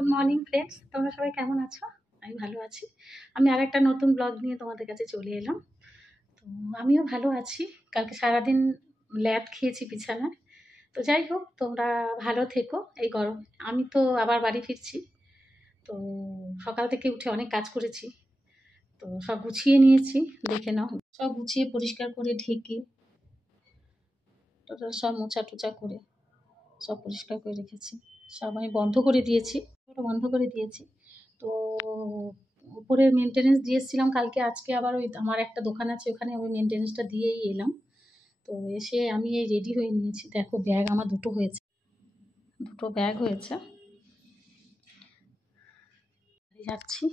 Good morning friends, তোমরা সবাই কেমন আছো? আমি ভালো আছি। আমি আরেকটা নতুন ব্লগ নিয়ে তোমাদের কাছে চলে এলাম। তো আমিও ভালো আছি। কালকে সারাদিন ল্যাদ খেয়েছি বিছানায়। তো যাই হোক, তোমরা ভালো থেকো এই গরমে। আমি তো আবার বাড়ি ফিরছি। তো সকাল থেকে উঠে অনেক কাজ করেছি। তো সব গুছিয়ে নিয়েছি, দেখে নাও। সব গুছিয়ে পরিষ্কার করে ঢেকে টোটাল সব মোছা টোচা করে সব পরিষ্কার করে রেখেছি। সব আমি বন্ধ করে দিয়েছি, তো উপরে মেনটেনেন্স দিয়ে এসেছিলাম কালকে। আজকে আবার ওই আমার একটা দোকান আছে, ওখানে আমি মেনটেনেন্সটা দিয়েই এলাম। তো এসে আমি এই রেডি হয়ে নিয়েছি। দেখো ব্যাগ আমার দুটো ব্যাগ হয়েছে। যাচ্ছি,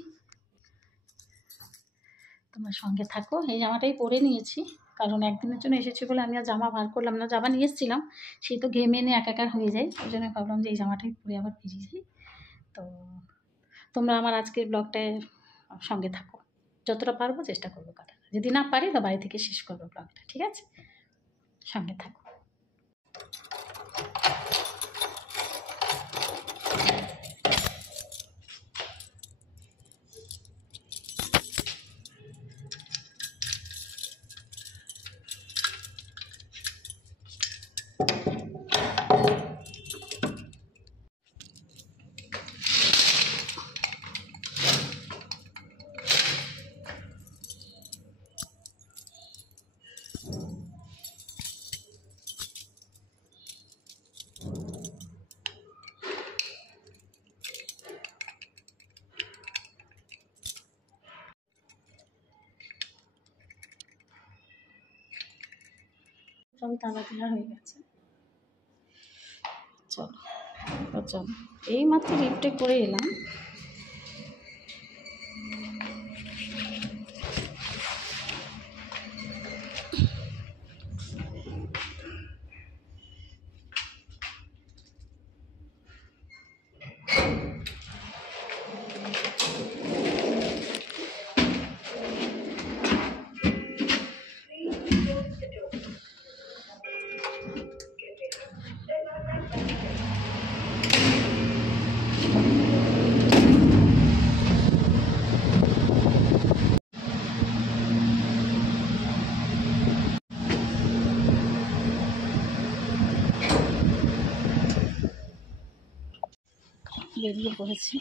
তোমার সঙ্গে থাকো। এই জামাটাই পরে নিয়েছি, কারণ একদিনের জন্য এসেছি বলে আমি আর জামা বার করলাম না। জামা নিয়ে এসেছিলাম, সেই তো ঘেমে এনে একাকার হয়ে যায়। ওই জন্য ভাবলাম যে এই জামাটাই পরে আবার ফিরে যাই। তো তোমরা আমার আজকের ব্লগটায় সঙ্গে থাকো, যতটা পারবো চেষ্টা করবো কাটার। যদি না পারি তো বাড়ি থেকে শেষ করবো ব্লগটা, ঠিক আছে? সঙ্গে থাকো। সব তালা তোলা হয়ে গেছে। চলো এই মাত্র লিফটে করে এলাম। বেরিয়ে পড়েছি।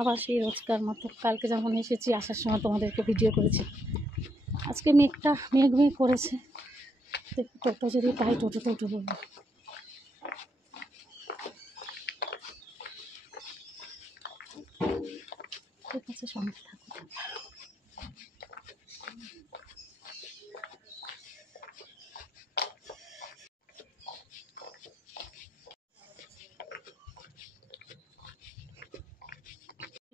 আবার সেই রোজকার মতো কালকে যখন এসেছি, আসার সময় তোমাদেরকে ভিডিও করেছি। আজকে মেঘ করেছে। টোটো যদি পাই টোটোতে উঠে পড়বো। ঠিক আছে, সঙ্গে থাকো।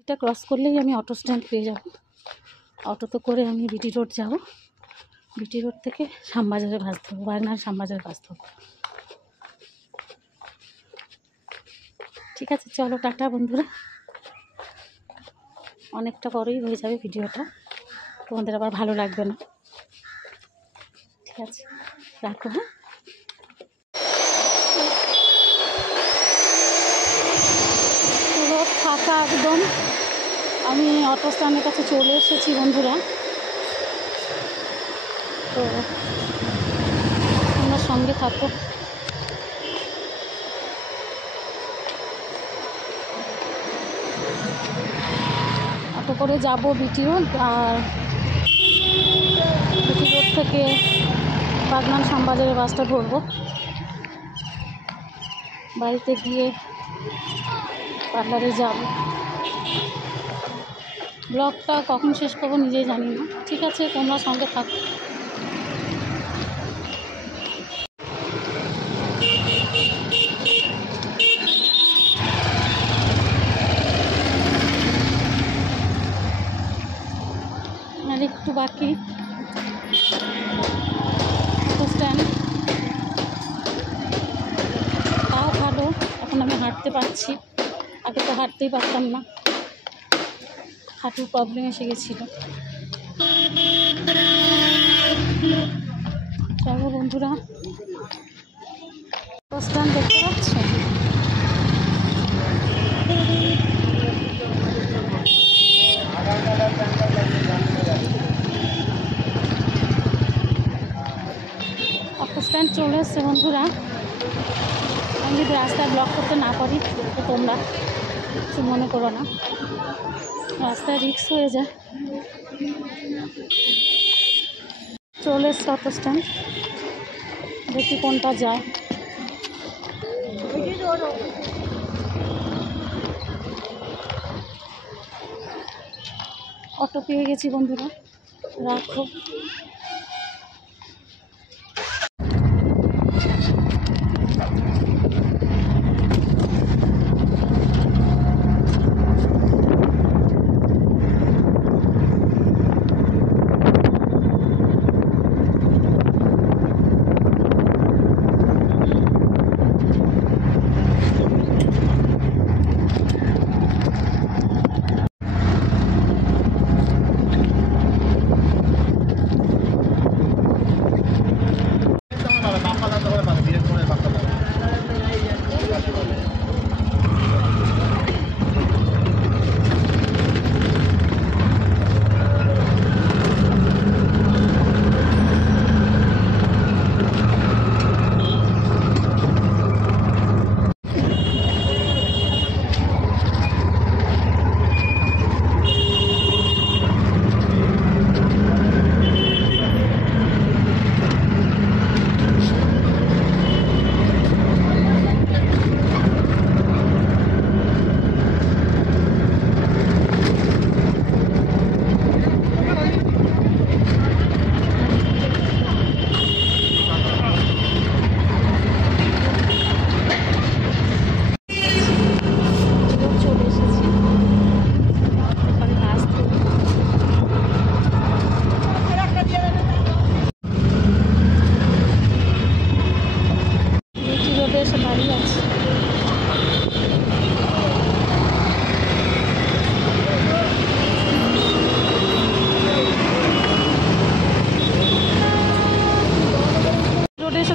এটা ক্রস করলেই আমি অটো স্ট্যান্ড পেয়ে যাব। অটোতে করে আমি বিটি রোড যাব। বিটি রোড থেকে শ্যামবাজারে বাস ধরবো, বাগনান শ্যামবাজারে বাস ধরবো। ঠিক আছে, চলো টাটা বন্ধুরা। অনেকটা বড়ই হয়ে যাবে ভিডিওটা, তোমাদের আবার ভালো লাগবে না। ঠিক আছে, রাখো। হ্যাঁ, পুরো ফাঁকা একদম। আমি অটো স্ট্যান্ডের কাছে চলে এসেছি বন্ধুরা। তো তোমরা সঙ্গে থাকো। অটো করে যাবো বিটি রোড, আর বিটি রোড থেকে বাগনান শ্যামবাজারের বাসটা ধরবো। বাড়িতে গিয়ে পার্লারে যাব। ব্লগটা কখন শেষ করবো নিজেই জানি না। ঠিক আছে, তোমরা সঙ্গে থাকো। আর একটু বাকি স্ট্যান্ড। তাও ভালো, এখন আমি হাঁটতে পারছি। আগে তো হাঁটতেই পারতাম না, হাঁটুর প্রবলেম এসে গেছিলো। চলো বন্ধুরা, বাস স্ট্যান্ড দেখতে পাচ্ছ? অটো স্ট্যান্ড চলে এসছে বন্ধুরা। আমি যদি রাস্তায় ব্লক করতে না পারি তো তোমরা কিছু মনে করো না, রাস্তায় রিস্ক হয়ে যায়। চলে এসছে অটো স্ট্যান্ড, দেখি কোনটা যায়। অটো পেয়ে গেছি বন্ধুরা, রাখো।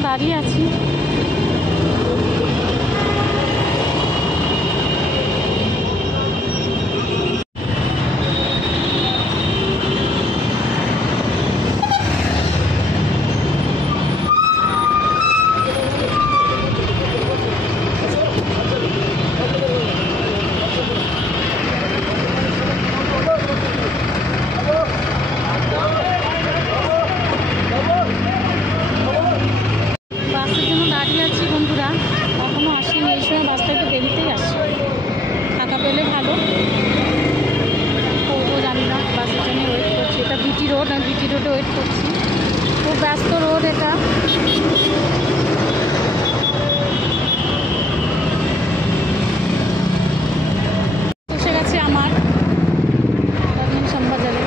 দাঁড়িয়ে আছি। बीटी रोडे वेट कर खूब व्यस्त रोड एटा এসে গেছে আমার শ্যামবাজারে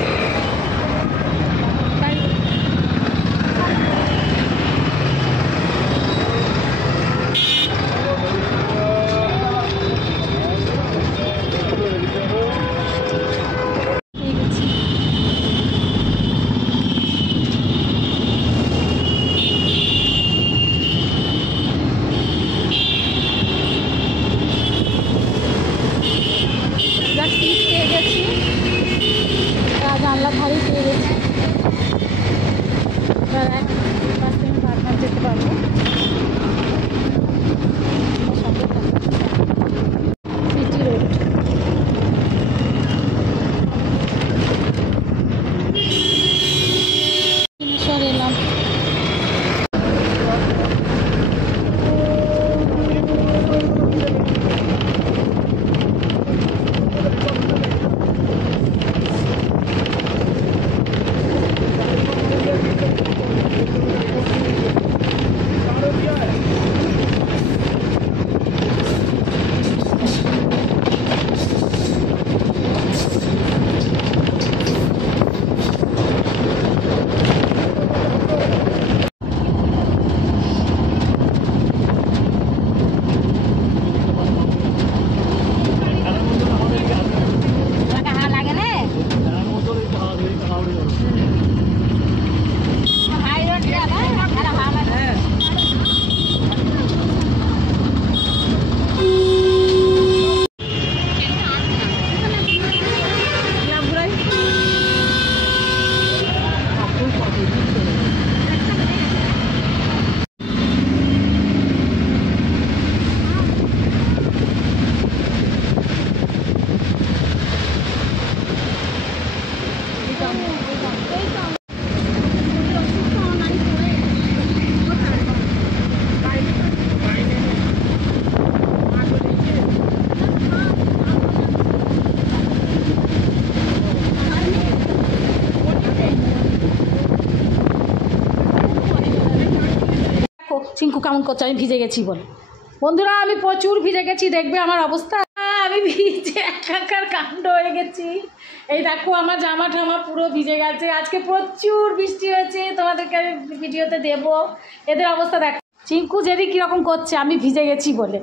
জানলা ধারে পেয়ে গেছি বাস থেকে ভাড়া যেতে পারবো সিটি রোড এলাম চিঙ্কু কেমন করছে আমি ভিজে গেছি বলে। বন্ধুরা আমি প্রচুর ভিজে গেছি, দেখবে আমার অবস্থা, আমি ভিজে একাকার কাণ্ড হয়ে গেছি। এই দেখো আমার জামা ঠামা পুরো ভিজে গেছে, আজকে প্রচুর বৃষ্টি হয়েছে, তোমাদেরকে ভিডিওতে দেবো। এদের অবস্থা দেখো, চিঙ্কু জেরি কীরকম করছে আমি ভিজে গেছি বলে।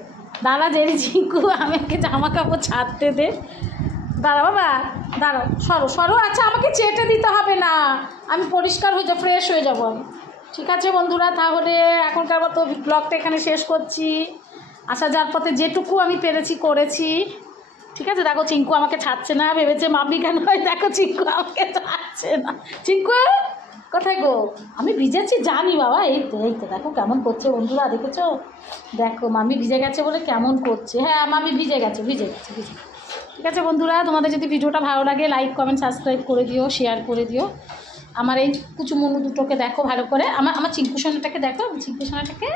দাঁড়া জেরি, চিঙ্কু আমাকে জামা কাপড় ছাড়তে দে, দাঁড়া বাবা দাঁড়াও, সরো সরো। আচ্ছা আমাকে চেটে দিতে হবে না, আমি পরিষ্কার হয়ে যাবো, ফ্রেশ হয়ে যাবো আমি। ঠিক আছে বন্ধুরা, তাহলে এখনকার মতো ব্লগটা এখানে শেষ করছি। আসা যাওয়ার পথে যেটুকু আমি পেরেছি করেছি। ঠিক আছে, দেখো চিঙ্কু আমাকে ছাড়ছে না, ভেবেছে মাম্মি কেন হয়, দেখো চিঙ্কু আমাকে ছাড়ছে না। চিঙ্কু কোথায় গো? আমি ভিজেছি জানি বাবা, এই তো এই তো দেখো কেমন করছে বন্ধুরা, দেখেছো? দেখো মাম্মি ভিজে গেছে বলে কেমন করছে। হ্যাঁ মাম্মি ভিজে গেছে ভিজে গেছে ভিজে। ঠিক আছে বন্ধুরা, তোমাদের যদি ভিডিওটা ভালো লাগে লাইক কমেন্ট সাবস্ক্রাইব করে দিও, শেয়ার করে দিও। আমার এই কুচুমুনু দুটোকে দেখো ভালো করে, আমার চিঙ্কু সোনাটাকে দেখো, চিঙ্কু সোনাটাকে।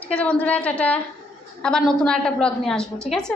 ঠিক আছে বন্ধুরা, টাটা, আবার নতুন একটা ব্লগ নিয়ে আসবো। ঠিক আছে।